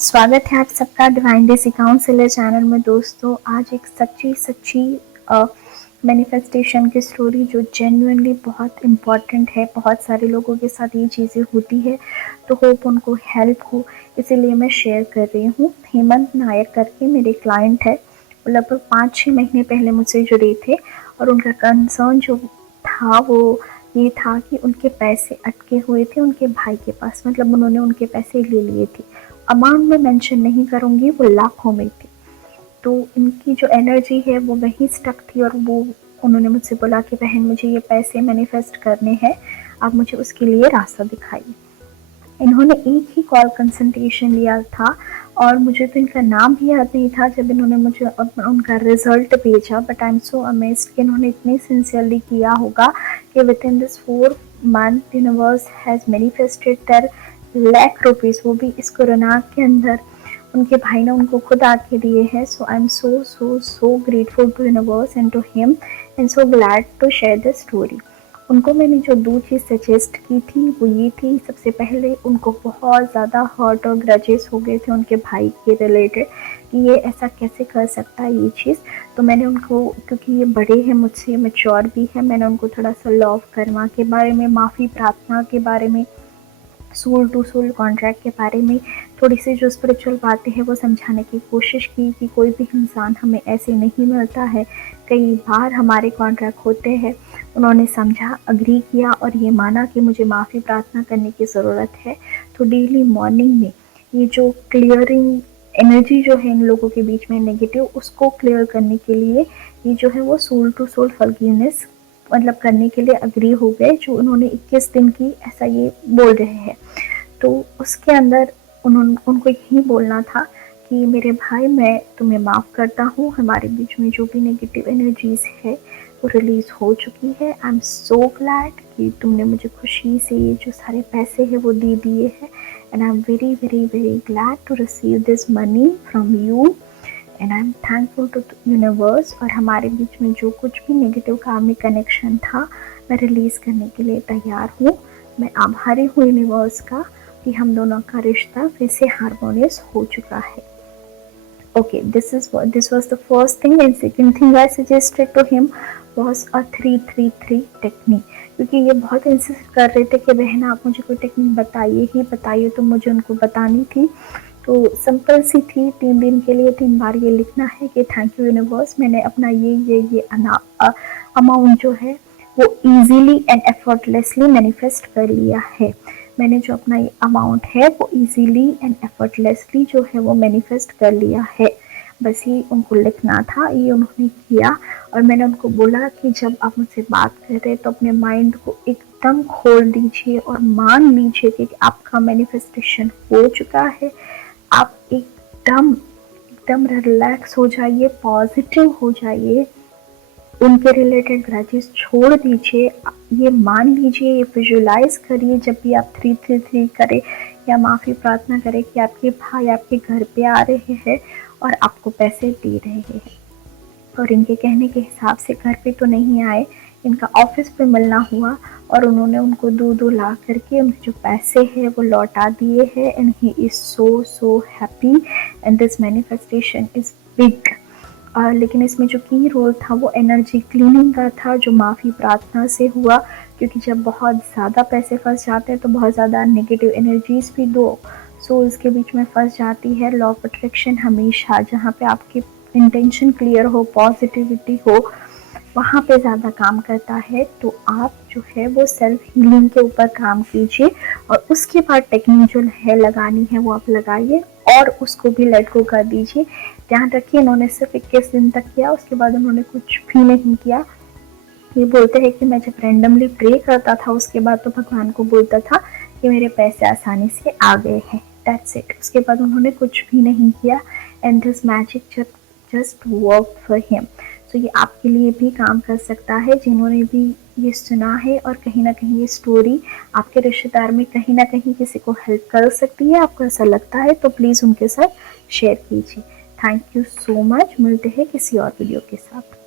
स्वागत है आप सबका डिवाइन डेज़ी काउंसलर चैनल में। दोस्तों, आज एक सच्ची मैनिफेस्टेशन की स्टोरी जो जेन्युइनली बहुत इम्पॉर्टेंट है। बहुत सारे लोगों के साथ ये चीज़ें होती है, तो होप उनको हेल्प हो, इसीलिए मैं शेयर कर रही हूँ। हेमंत नायर करके मेरे क्लाइंट है, वो लगभग 5-6 महीने पहले मुझसे जुड़े थे और उनका कंसर्न जो था वो ये था कि उनके पैसे अटके हुए थे उनके भाई के पास, मतलब उन्होंने उनके पैसे ले लिए थे। अमाउंट में मेंशन नहीं करूँगी, वो लाखों में थी। तो इनकी जो एनर्जी है वो वहीं स्टक थी और वो उन्होंने मुझसे बोला कि बहन मुझे ये पैसे मैनिफेस्ट करने हैं, आप मुझे उसके लिए रास्ता दिखाइए। इन्होंने एक ही कॉल कंसल्टेशन लिया था और मुझे तो इनका नाम भी याद नहीं था जब इन्होंने मुझे उनका रिजल्ट भेजा। But I am so amazed कि इन्होंने इतनी सिंसियरली किया होगा कि within this 4 month universe has manifested their lakh rupees, वो भी इस कोरोना के अंदर उनके भाई ने उनको खुद आके दिए हैं। So I am so grateful to universe and to him and so glad to share the story. उनको मैंने जो 2 चीज़ सजेस्ट की थी वो ये थी, सबसे पहले उनको बहुत ज़्यादा हर्ट और ग्रजेस हो गए थे उनके भाई के रिलेटेड कि ये ऐसा कैसे कर सकता है ये चीज़। तो मैंने उनको, क्योंकि ये बड़े हैं मुझसे, मैच्योर भी है, मैंने उनको थोड़ा सा लॉ ऑफ कर्मा के बारे में, माफ़ी प्रार्थना के बारे में, सोल टू सोल कॉन्ट्रैक्ट के बारे में थोड़ी सी जो स्पिरिचुअल बातें हैं वो समझाने की कोशिश की कि कोई भी इंसान हमें ऐसे नहीं मिलता है, कई बार हमारे कॉन्ट्रैक्ट होते हैं। उन्होंने समझा, अग्री किया और ये माना कि मुझे माफ़ी प्रार्थना करने की ज़रूरत है। तो डेली मॉर्निंग में ये जो क्लियरिंग एनर्जी जो है इन लोगों के बीच में नेगेटिव, उसको क्लियर करने के लिए ये जो है वो सोल टू सोल फॉरगिवनेस मतलब करने के लिए अग्री हो गए, जो उन्होंने 21 दिन की ऐसा ये बोल रहे हैं। तो उसके अंदर उनको यही बोलना था कि मेरे भाई मैं तुम्हें माफ़ करता हूँ, हमारे बीच में जो भी नेगेटिव एनर्जीज है वो रिलीज़ हो चुकी है। आई एम सो ग्लैड कि तुमने मुझे खुशी से ये जो सारे पैसे हैं वो दे दिए हैं and I am very very very glad to receive this money from you and I am thankful to universe. और हमारे बीच में जो कुछ भी नेगेटिव कार्मिक कनेक्शन था मैं रिलीज़ करने के लिए तैयार हूँ। मैं आभारी हूँ यूनिवर्स का कि हम दोनों का रिश्ता फिर से हारमोनियस हो चुका है। Okay, this was the first thing and second thing I suggested to him was a 3-3-3 technique, क्योंकि ये बहुत इंसिस्ट कर रहे थे कि बहन आप मुझे कोई टेक्निक बताइए ही बताइए, तो मुझे उनको बतानी थी। तो सिंपल सी थी, 3 दिन के लिए 3 बार ये लिखना है कि थैंक यू यूनिवर्स, मैंने अपना ये अमाउंट जो है वो इजीली एंड एफर्टलेसली मैनिफेस्ट कर लिया है। मैंने जो अपना ये अमाउंट है वो इजीली एंड एफर्टलेसली जो है वो मैनिफेस्ट कर लिया है। बस ये उनको लिखना था, ये उन्होंने किया। और मैंने उनको बोला कि जब आप मुझसे बात कर रहे हैं तो अपने माइंड को एकदम खोल दीजिए और मान लीजिए कि आपका मैनिफेस्टेशन हो चुका है। आप एकदम एकदम रिलैक्स हो जाइए, पॉजिटिव हो जाइए, उनके रिलेटेड ग्रजेस छोड़ दीजिए। ये मान लीजिए, ये विजुलाइज करिए जब भी आप 3-3-3 करें या माफ़ी प्रार्थना करें कि आपके भाई आपके घर पे आ रहे हैं और आपको पैसे दे रहे हैं। और इनके कहने के हिसाब से घर पे तो नहीं आए, इनका ऑफिस पे मिलना हुआ और उन्होंने उनको दूध ला करके उनके जो पैसे हैं वो लौटा दिए हैं and he is so happy and this manifestation is big. लेकिन इसमें जो की रोल था वो एनर्जी क्लीनिंग का था, जो माफ़ी प्रार्थना से हुआ, क्योंकि जब बहुत ज़्यादा पैसे फंस जाते हैं तो बहुत ज़्यादा नेगेटिव एनर्जीज भी दो सोल्स के बीच में फंस जाती है। लॉ ऑफ अट्रैक्शन हमेशा जहाँ पे आपकी इंटेंशन क्लियर हो, पॉजिटिविटी हो, वहाँ पे ज़्यादा काम करता है। तो आप जो है वो सेल्फ हीलिंग के ऊपर काम कीजिए और उसके बाद टेक्निक जो है लगानी है वो आप लगाइए और उसको भी लेट गो कर दीजिए। ध्यान रखिए, इन्होंने सिर्फ 21 दिन तक किया, उसके बाद उन्होंने कुछ भी नहीं किया। ये बोलते हैं कि मैं जब रैंडमली प्रे करता था उसके बाद तो भगवान को बोलता था कि मेरे पैसे आसानी से आ गए हैं, दैट्स इट। उसके बाद उन्होंने कुछ भी नहीं किया and this magic just work for him. तो ये आपके लिए भी काम कर सकता है, जिन्होंने भी ये सुना है और कहीं ना कहीं ये स्टोरी आपके रिश्तेदार में कहीं ना कहीं किसी को हेल्प कर सकती है, आपको ऐसा लगता है तो प्लीज़ उनके साथ शेयर कीजिए। थैंक यू सो मच, मिलते हैं किसी और वीडियो के साथ।